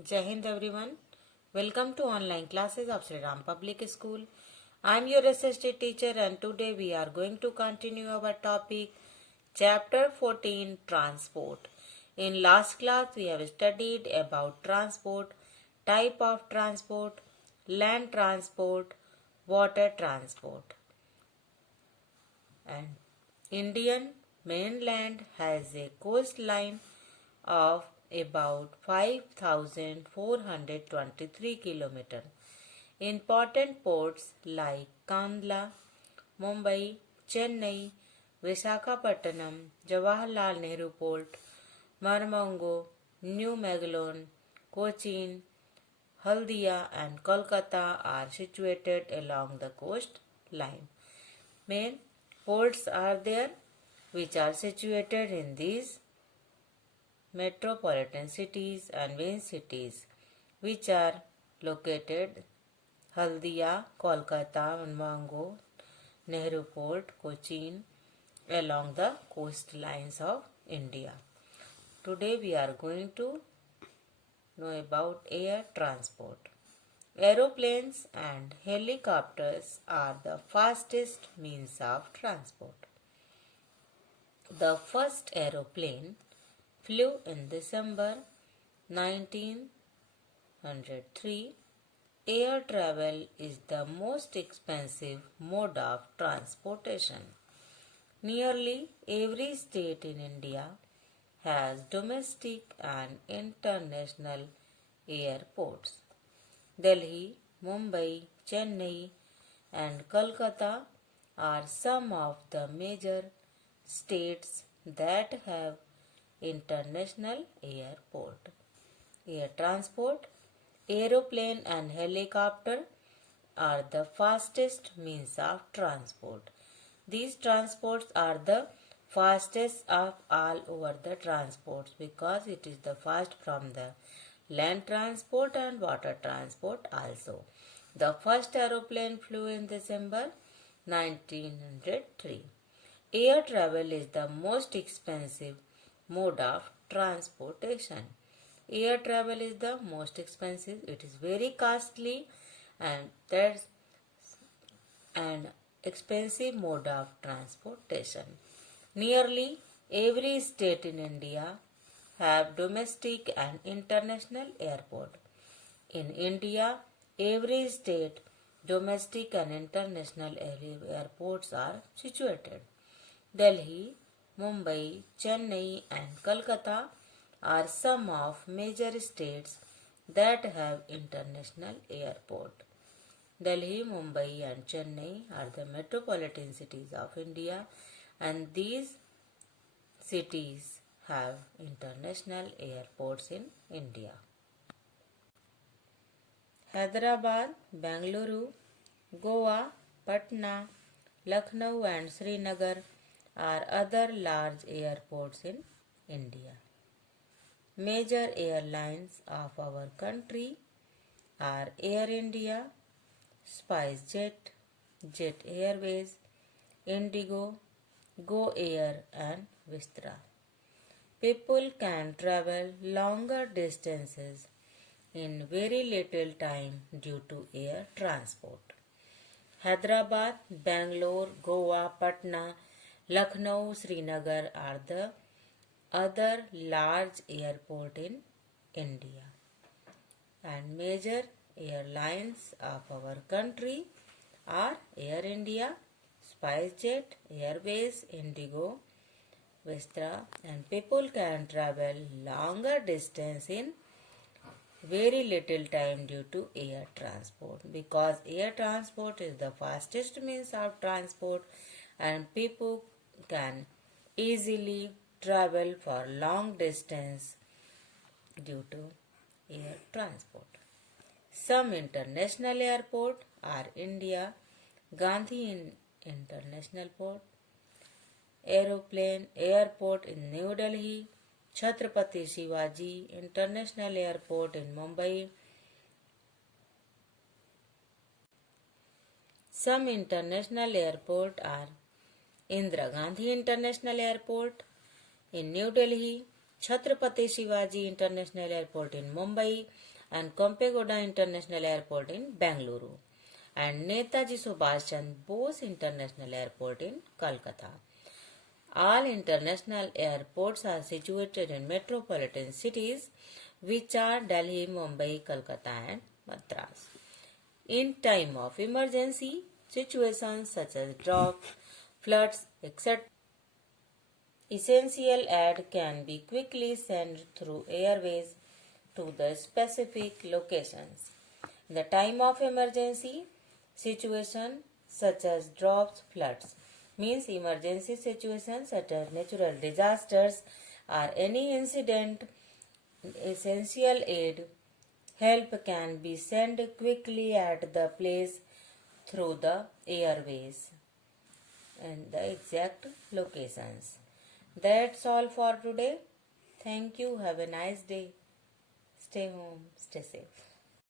Jai Hind everyone. Welcome to online classes of Sri Ram Public School. I am your SST teacher and today we are going to continue our topic chapter 14 transport. In last class we have studied about transport, type of transport, land transport, water transport. And Indian mainland has a coastline of about 5,423 km. Important ports like Kandla, Mumbai, Chennai, Visakhapatnam, Jawaharlal Nehru Port, Marmango, New Megalon, Cochin, Haldia and Kolkata are situated along the coastline. Main ports are there which are situated in these metropolitan cities and main cities which are located Haldia, Kolkata, Mango, Nehru Port, Cochin along the coastlines of India. Today we are going to know about air transport. Aeroplanes and helicopters are the fastest means of transport. The first aeroplane flew in December 1903. Air travel is the most expensive mode of transportation. Nearly every state in India has domestic and international airports. Delhi, Mumbai, Chennai, and Kolkata are some of the major states that have international airport. Air transport, aeroplane and helicopter are the fastest means of transport. These transports are the fastest of all over the transports because it is the fast from the land transport and water transport also. The first aeroplane flew in December 1903. Air travel is the most expensive mode of transportation. Air travel is the most expensive. It is very costly and that's an expensive mode of transportation. Nearly every state in India have domestic and international airport. In India, every state domestic and international airports are situated. Delhi, Mumbai, Chennai and Kolkata are some of major states that have international airport. Delhi, Mumbai and Chennai are the metropolitan cities of India and these cities have international airports in India. Hyderabad, Bengaluru, Goa, Patna, Lucknow and Srinagar are other large airports in India. Major airlines of our country are Air India, SpiceJet, Jet Airways, Indigo, Go Air and Vistara. People can travel longer distances in very little time due to air transport. Hyderabad, Bangalore, Goa, Patna, Lucknow, Srinagar are the other large airport in India. And major airlines of our country are Air India, SpiceJet, Airways, Indigo, Vistara, and people can travel longer distance in very little time due to air transport because air transport is the fastest means of transport and people can easily travel for long distance due to air transport. Some international airport are India, Gandhi International Port, Airport in New Delhi, Chhatrapati Shivaji International Airport in Mumbai. Some international airports are Indira Gandhi International Airport in New Delhi, Chhatrapati Shivaji International Airport in Mumbai and Kempegoda International Airport in Bangalore and Netaji Subhash Chandra Bose International Airport in Kolkata. All international airports are situated in metropolitan cities which are Delhi, Mumbai, Kolkata and Madras. In time of emergency, situations such as drought, floods, etc., essential aid can be quickly sent through airways to the specific locations. In the time of emergency, situation such as droughts, floods means emergency situations such as natural disasters or any incident, essential aid help can be sent quickly at the place through the airways and the exact locations. That's all for today. Thank you. Have a nice day. Stay home. Stay safe.